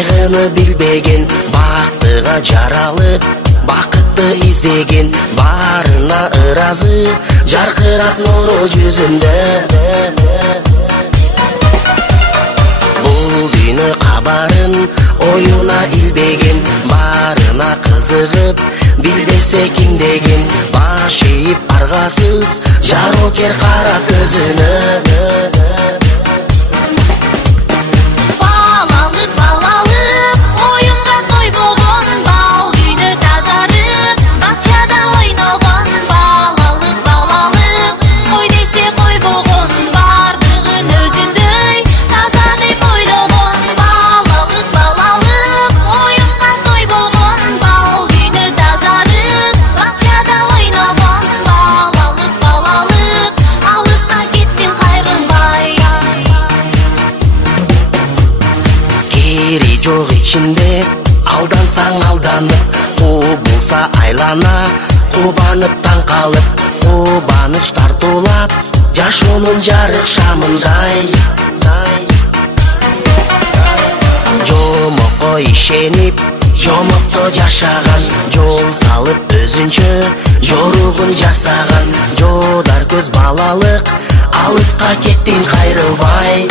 кайгыны билбеген, бактыга жаралып бакытты издеген, барына ыразы жаркырап нуру жүзүндө. Бул дүйнө кабарын оюна илбеген, барына кызыгып билбесе ким деген, баш ийип аргасыз жарокер кара көзүнө. Жок ичинде алдансаң алданып, кубулса айлана, кубанып таң калып, кубаныч тартуулап, жашоонун жарык шамындай. Жомокко ишенип, жомокто жашаган, жол салып өзүнчө жоругун жасаган, жодар көз балалык, алыска кеттиң кайрылбай.